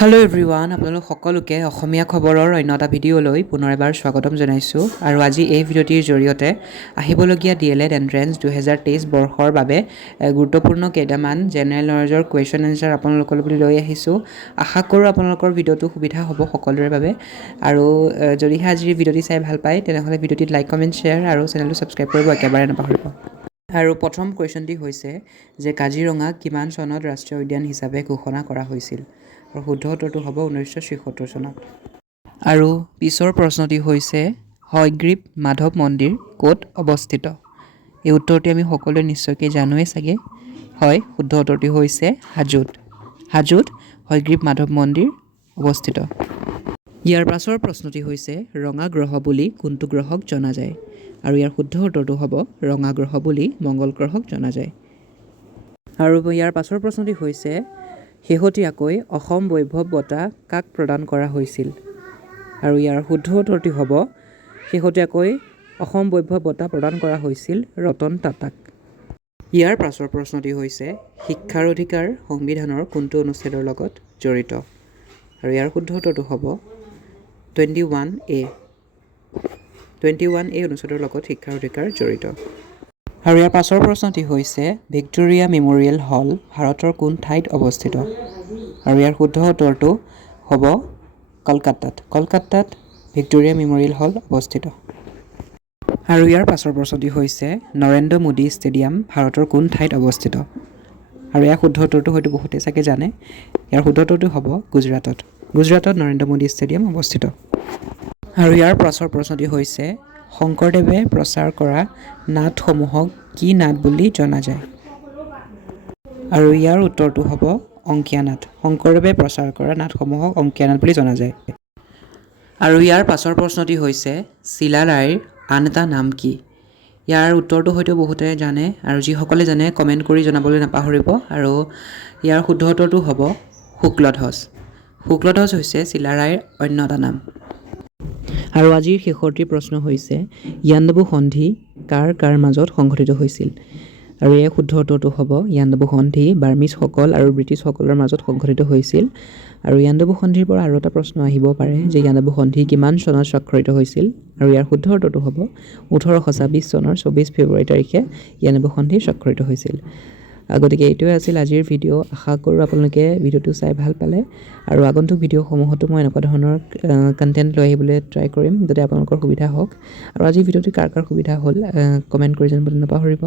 Hello' everyone, আপোনালোক সকলোকে অসমীয়া খবৰৰ অন্য এটা ভিডিঅ'লৈ পুনৰ এবাৰ স্বাগতম জনাইছোঁ। আৰু আজি এই ভিডিঅ'টিৰ জৰিয়তে আহিবলগীয়া D.El.Ed এণ্ট্ৰেন্স 2023 বৰ্ষৰ বাবে গুৰুত্বপূৰ্ণ কেইটামান জেনেৰেল নলেজৰ কুৱেশ্যন এনচাৰ আপোনালোকলৈ লৈ আহিছোঁ। আশা কৰোঁ আপোনালোকৰ ভিডিঅ'টো সুবিধা হ'ব সকলোৰে বাবে। আৰু যদিহে আজিৰ ভিডিঅ'টি চাই ভাল পায় তেনেহ'লে ভিডিঅ'টিত লাইক, কমেণ্ট, শ্বেয়াৰ আৰু চেনেলটো ছাবস্ক্ৰাইব কৰিব একেবাৰে নাপাহৰিব। আৰু প্ৰথম কুৱেশ্যনটি হৈছে যে কাজিৰঙাক কিমান চনত ৰাষ্ট্ৰীয় উদ্যান হিচাপে ঘোষণা কৰা হৈছিল? আৰু শুদ্ধ উত্তৰটো হ'ব 1976 চনত। আৰু পিছৰ প্ৰশ্নটি হৈছে হয়গ্ৰীৱ মাধৱ মন্দিৰ ক'ত অৱস্থিত? এই উত্তৰটি আমি সকলোৱে নিশ্চয়কৈ জানোৱেই চাগে। হয়, শুদ্ধ উত্তৰটি হৈছে হাজোত। হাজোত হয়গ্ৰীৱ মাধৱ মন্দিৰ অৱস্থিত। ইয়াৰ পাছৰ প্ৰশ্নটি হৈছে ৰঙা গ্ৰহ বুলি কোনটো গ্ৰহক জনা যায়? আৰু ইয়াৰ শুদ্ধ উত্তৰটো হ'ব ৰঙা গ্ৰহ বুলি মংগল গ্ৰহক জনা যায়। আৰু ইয়াৰ পাছৰ প্ৰশ্নটি হৈছে শেহতীয়াকৈ অসম বৈভৱ বঁটা কাক প্ৰদান কৰা হৈছিল? আৰু ইয়াৰ শুদ্ধ উত্তৰটি হ'ব শেহতীয়াকৈ অসম বৈভৱ বঁটা প্ৰদান কৰা হৈছিল ৰতন টাটাক। ইয়াৰ পাছৰ প্ৰশ্নটি হৈছে শিক্ষাৰ অধিকাৰ সংবিধানৰ কোনটো অনুচ্ছেদৰ লগত জড়িত? আৰু ইয়াৰ শুদ্ধ উত্তৰটো হ'ব 21A। 21A অনুচ্ছেদৰ লগত শিক্ষাৰ অধিকাৰ জড়িত। আৰু ইয়াৰ পাছৰ প্ৰশ্নটি হৈছে ভিক্টোৰিয়া মেম'ৰিয়েল হল ভাৰতৰ কোন ঠাইত অৱস্থিত? আৰু ইয়াৰ শুদ্ধ উত্তৰটো হ'ব কলকাতাত। কলকাতাত ভিক্টোৰিয়া মেম'ৰিয়েল হল অৱস্থিত। আৰু ইয়াৰ পাছৰ প্ৰশ্নটি হৈছে নৰেন্দ্ৰ মোদী ষ্টেডিয়াম ভাৰতৰ কোন ঠাইত অৱস্থিত? আৰু ইয়াৰ শুদ্ধ উত্তৰটো হয়তো বহুতেই চাগে জানে। ইয়াৰ শুদ্ধ উত্তৰটো হ'ব গুজৰাটত। গুজৰাটত নৰেন্দ্ৰ মোদী ষ্টেডিয়াম অৱস্থিত। আৰু ইয়াৰ পাছৰ প্ৰশ্নটি হৈছে শংকৰদেৱে প্ৰচাৰ কৰা নাটসমূহক কি নাট বুলি জনা যায়? আৰু ইয়াৰ উত্তৰটো হ'ব অংকীয়া নাট। শংকৰদেৱে প্ৰচাৰ কৰা নাটসমূহক অংকীয়া নাট বুলি জনা যায়। আৰু ইয়াৰ পাছৰ প্ৰশ্নটি হৈছে চিলাৰায়ৰ আন এটা নাম কি? ইয়াৰ উত্তৰটো হয়তো বহুতে জানে, আৰু যিসকলে জানে কমেণ্ট কৰি জনাবলৈ নাপাহৰিব। আৰু ইয়াৰ শুদ্ধ উত্তৰটো হ'ব শুক্লধ্বজ। শুক্লধ্বজ হৈছে চিলাৰায়ৰ অন্য এটা নাম। আৰু আজিৰ শেষৰটি প্ৰশ্ন হৈছে ইয়াণ্ডাবু সন্ধি কাৰ কাৰ মাজত সংঘটিত হৈছিল? আৰু এই শুদ্ধ উত্তৰটো হ'ব ইয়াণ্ডাবু সন্ধি বাৰ্মিজসকল আৰু ব্ৰিটিছসকলৰ মাজত সংঘটিত হৈছিল। আৰু ইয়াণ্ডাবু সন্ধিৰ পৰা আৰু এটা প্ৰশ্ন আহিব পাৰে যে ইয়াণ্ডাবু সন্ধি কিমান চনত স্বাক্ষৰিত হৈছিল? আৰু ইয়াৰ শুদ্ধ উত্তৰটো হ'ব 1826 চনৰ 24 ফেব্ৰুৱাৰী তাৰিখে ইয়াণ্ডাবু সন্ধি স্বাক্ষৰিত হৈছিল। গতিকে এইটোৱে আছিল আজিৰ ভিডিঅ'। আশা কৰোঁ আপোনালোকে ভিডিঅ'টো চাই ভাল পালে। আৰু আগন্তুক ভিডিঅ'সমূহতো মই এনেকুৱা ধৰণৰ কণ্টেণ্ট লৈ আহিবলৈ ট্ৰাই কৰিম যাতে আপোনালোকৰ সুবিধা হওক। আৰু আজিৰ ভিডিঅ'টো কাৰ কাৰ সুবিধা হ'ল কমেণ্ট কৰি জানিবলৈ নাপাহৰিব।